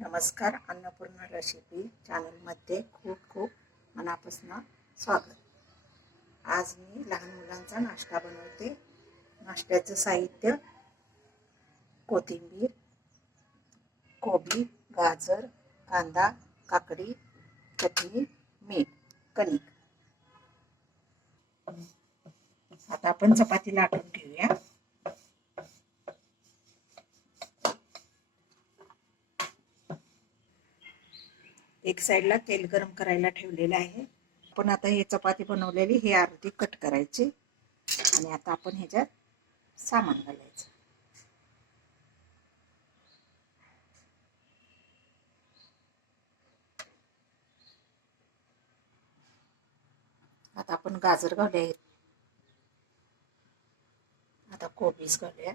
नमस्कार अन्नपूर्णा रेसिपी चॅनलमध्ये खूप खूप मनापासून स्वागत. आज मी लहान मुलांचा नाश्ता बनवते. नाश्त्याचं साहित्य कोथिंबीर कोबी गाजर कांदा काकडी चटणी मीठ कणिक. आता आपण चपाती लाटून एक साईडला तेल गरम करायला ठेवलेलं आहे. पण आता हे चपाती बनवलेली हे अर्धी कट करायची. आणि आता आपण ह्याच्यात सामान घालायचं. आता आपण गाजर घालूया. आता कोबीज घालूया.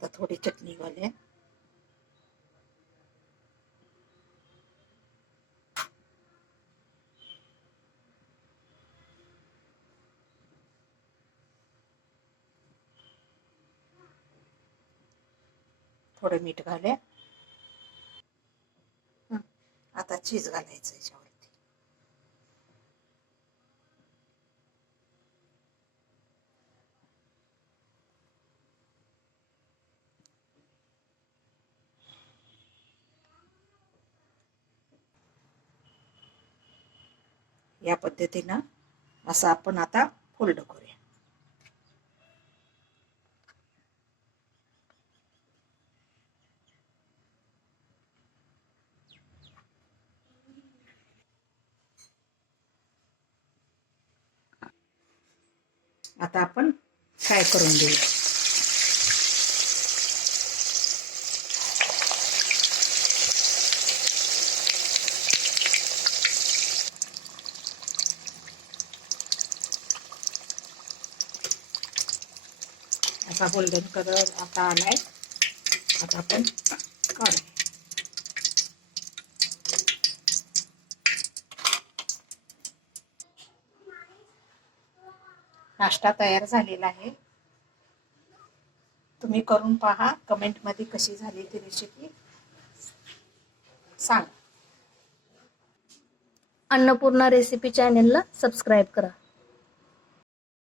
काकडी घालूया कोथिंबीर घालूया कांदा घालूया आता थोडी चटणी घालूया थोडं मीठ घालूया हं. आता चीज घालायचं याच्यावरती या पद्धतीनं असं आपण आता फोल्ड करूया. आता आपण फ्राय करून देऊ असा गोल्डन कलर आता आलाय. आता आपण काढू. नाश्ता तयार झालेला आहे. तुम्ही करून पहा कमेंटमध्ये कशी झाली ती रेसिपी सांगा. अन्नपूर्णा रेसिपी चॅनेलला सबस्क्राईब करा.